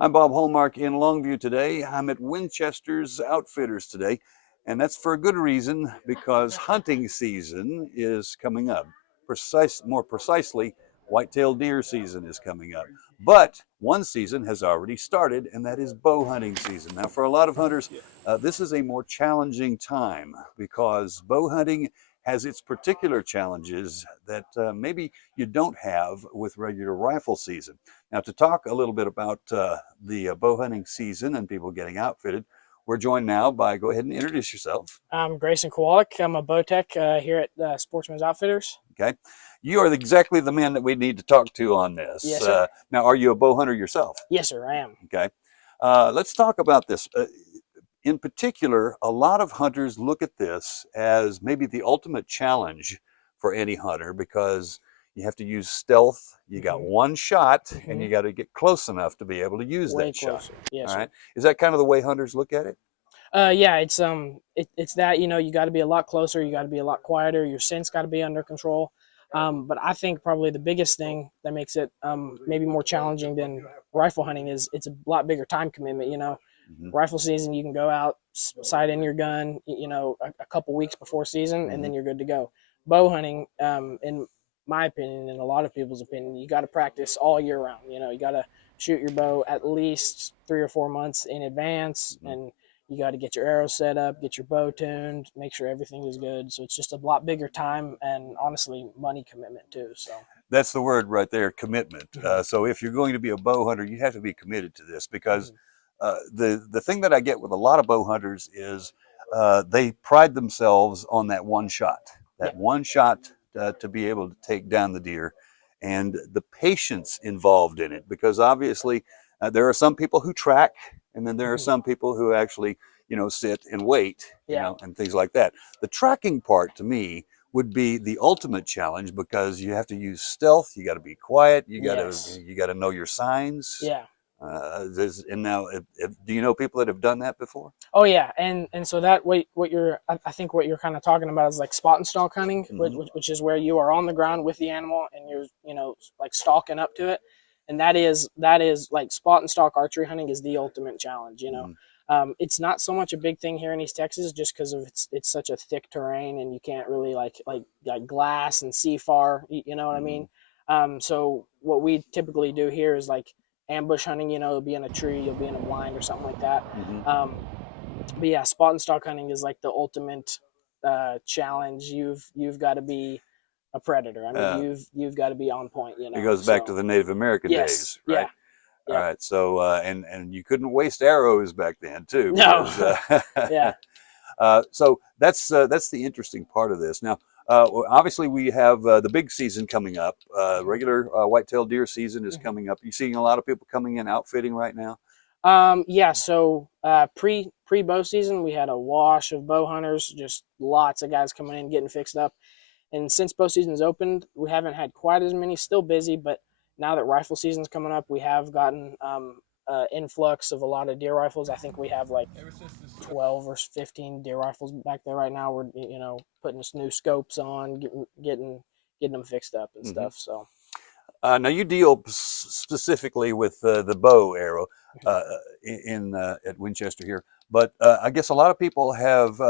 I'm Bob Hallmark in Longview today. I'm at Winchester's Outfitters today, and that's for a good reason because hunting season is coming up. More precisely, white-tailed deer season is coming up. But one season has already started, and that is bow hunting season. Now, for a lot of hunters, this is a more challenging time because bow hunting has its particular challenges that maybe you don't have with regular rifle season. Now, to talk a little bit about the bow hunting season and people getting outfitted, we're joined now by, go ahead and introduce yourself. I'm Grayson Kowalik. I'm a bow tech here at Sportsman's Outfitters. Okay. You are exactly the man that we need to talk to on this. Yes, sir. Now, are you a bow hunter yourself? Yes, sir, I am. Okay. Let's talk about this. In particular, a lot of hunters look at this as maybe the ultimate challenge for any hunter because you have to use stealth. You got one shot and you got to get close enough to be able to use Way that shot. closer. Yes, All sir. right. Is that kind of the way hunters look at it? Yeah, it's that you got to be a lot closer. You got to be a lot quieter. Your scent's got to be under control. But I think probably the biggest thing that makes it maybe more challenging than rifle hunting is it's a lot bigger time commitment. Rifle season, you can go out, sight in your gun, a couple weeks before season, and then you're good to go. Bow hunting, in my opinion, and a lot of people's opinion, you got to practice all year round. You got to shoot your bow at least 3 or 4 months in advance, and you got to get your arrows set up, get your bow tuned, make sure everything is good. So it's just a lot bigger time and honestly money commitment too. So That's the word right there, commitment. So if you're going to be a bow hunter, you have to be committed to this because the thing that I get with a lot of bow hunters is they pride themselves on that one shot, yeah, to be able to take down the deer, and the patience involved in it. Because obviously, there are some people who track, and then there are some people who actually, sit and wait, yeah, and things like that. The tracking part to me would be the ultimate challenge because you have to use stealth. You got to be quiet. yes, You got to know your signs. yeah. And now, do you know people that have done that before? Oh yeah, and so that what you're I think what you're kind of talking about is like spot and stalk hunting, which is where you are on the ground with the animal and you're like stalking up to it, and that is like spot and stalk archery hunting is the ultimate challenge. It's not so much a big thing here in East Texas just because of it's such a thick terrain and you can't really like glass and see far. You know what I mean? So what we typically do here is like ambush hunting. You'll be in a tree, you'll be in a blind or something like that. But yeah, spot and stalk hunting is like the ultimate challenge. You've got to be a predator. I mean, you've got to be on point. It goes back to the Native American Yes, days, right? yeah, All yep. right. So and you couldn't waste arrows back then too, No, because yeah. so that's the interesting part of this. Now, obviously, we have the big season coming up. Regular whitetail deer season is coming up. You seeing a lot of people coming in outfitting right now? Yeah. So pre bow season, we had a wash of bow hunters, just lots of guys coming in getting fixed up. And since bow season's opened, we haven't had quite as many. Still busy, but now that rifle season's coming up, we have gotten influx of a lot of deer rifles. I think we have like 12 or 15 deer rifles back there right now. We're putting new scopes on, getting them fixed up and stuff. So Now you deal specifically with the bow arrow at Winchester here, but I guess a lot of people have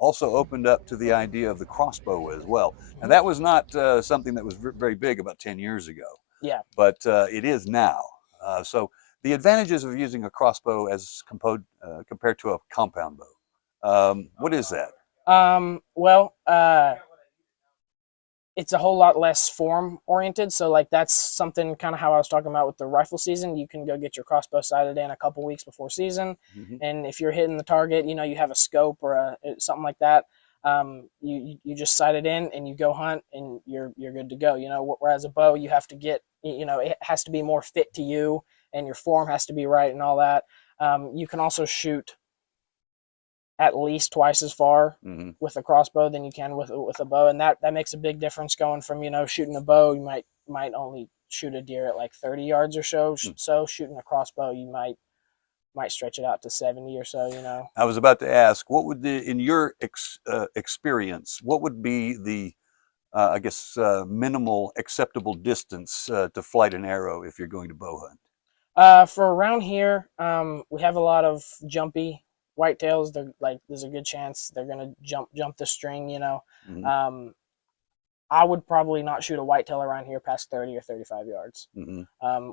also opened up to the idea of the crossbow as well. And that was not something that was very big about 10 years ago, yeah. but it is now. So the advantages of using a crossbow as compared to a compound bow, what is that? Well, it's a whole lot less form oriented. So like that's something kind of how I was talking about with the rifle season. You can go get your crossbow sighted in a couple weeks before season, and if you're hitting the target, you have a scope or something like that. You just sight it in and you go hunt and you're good to go. Whereas a bow, you have to get it has to be more fit to you and your form has to be right and all that. You can also shoot at least twice as far with a crossbow than you can with a bow, and that makes a big difference. Going from shooting a bow, you might only shoot a deer at like 30 yards or so. So shooting a crossbow, you might stretch it out to 70 or so. I was about to ask, what would in your experience, what would be the I guess minimal acceptable distance to flight an arrow if you're going to bow hunt? For around here, we have a lot of jumpy whitetails. They're like, there's a good chance they're gonna jump the string. Hmm. Um, I would probably not shoot a whitetail around here past 30 or 35 yards, Hmm.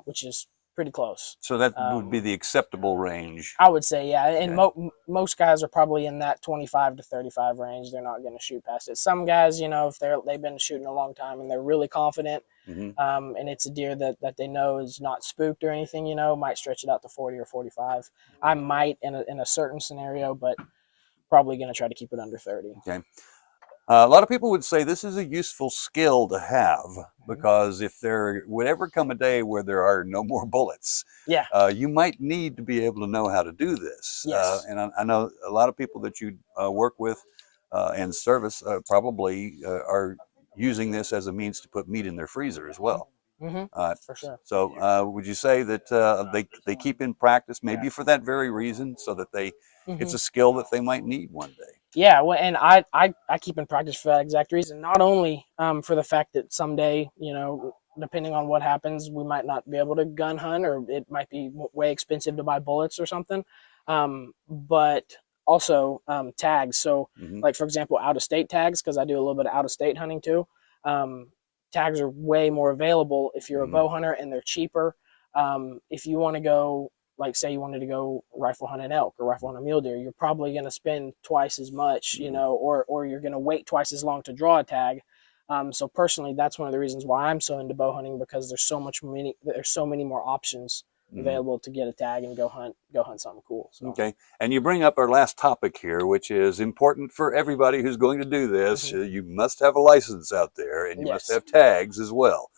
which is pretty close. So that would be Um, the acceptable range. I would say, yeah, and Okay. most guys are probably in that 25 to 35 range. They're not going to shoot past it. Some guys, if they've been shooting a long time and they're really confident, Hmm. and it's a deer that they know is not spooked or anything, might stretch it out to 40 or 45. I might in a certain scenario, but probably going to try to keep it under 30. Okay. A lot of people would say this is a useful skill to have because if there would ever come a day where there are no more bullets, Yeah. you might need to be able to know how to do this. Yes. And I know a lot of people that you work with and service probably are using this as a means to put meat in their freezer as well. Mm-hmm. Uh, For sure. so would you say that they keep in practice maybe for that very reason so that it's Mm-hmm. a skill that they might need one day? Yeah, well, and I keep in practice for that exact reason. Not only for the fact that someday, depending on what happens, we might not be able to gun hunt, or it might be way expensive to buy bullets or something. But also tags. So, Hmm. like for example, out of state tags, because I do a little bit of out of state hunting too. Um, Tags are way more available if you're a Hmm. bow hunter, and they're cheaper. If you want to go, like say you wanted to go rifle hunt an elk or rifle hunt a mule deer, you're probably going to spend twice as much, or you're going to wait twice as long to draw a tag. So personally, that's one of the reasons why I'm so into bow hunting, because there's so many more options Hmm. available to get a tag and go hunt something cool. So. Okay, and you bring up our last topic here, which is important for everybody who's going to do this. Mm-hmm. You must have a license out there, and you must Yes. have tags as well.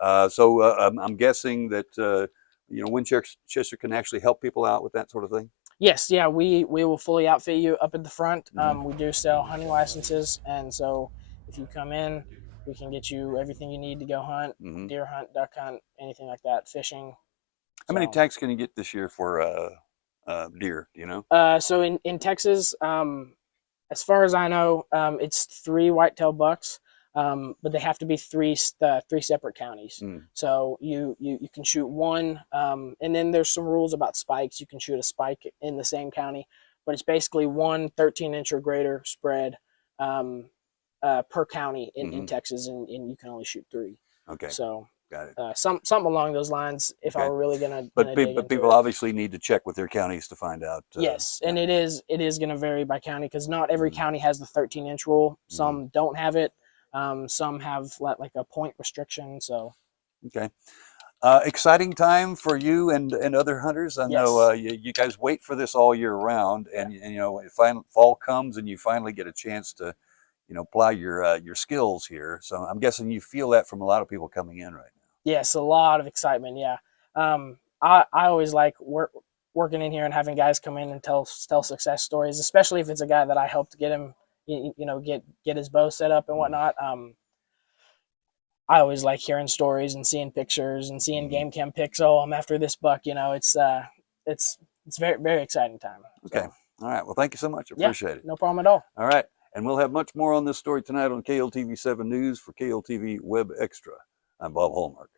I'm guessing that Winchester can actually help people out with that sort of thing. Yes, yeah, we will fully outfit you up at the front. Hmm. We do sell hunting licenses, and so if you come in, we can get you everything you need to go hunt, Hmm. deer hunt, duck hunt, anything like that, fishing. How many So, tags can you get this year for deer? Do you know? so in Texas, as far as I know, it's 3 whitetail bucks, but they have to be three separate counties. Mm. So you can shoot one, and then there's some rules about spikes. You can shoot a spike in the same county, but it's basically one 13-inch or greater spread um, per county in Hmm. Texas, and you can only shoot 3. Okay, So got it. something along those lines. If I Okay, were really gonna but dig but into people it. obviously need to check with their counties to find out. Yes, Yeah. and it is going to vary by county, because not every Hmm. county has the 13-inch rule. Hmm. Some don't have it. Some have like a point restriction. So Okay. Exciting time for you and other hunters. I know yes, you guys wait for this all year round, yeah, and when fall comes and you finally get a chance to, apply your skills here. So I'm guessing you feel that from a lot of people coming in right yes, a lot of excitement. Yeah, I always like working in here and having guys come in and tell success stories, especially if it's a guy that I helped get him, get his bow set up and now. whatnot. I always like hearing stories and seeing pictures and seeing Hmm. game cam pics. Oh, I'm after this buck. It's it's very very exciting time. Okay. So All right. Well, thank you so much. I yeah, appreciate it. no problem at all. All right. And we'll have much more on this story tonight on KLTV 7 News for KLTV Web Extra. I'm Bob Hallmark.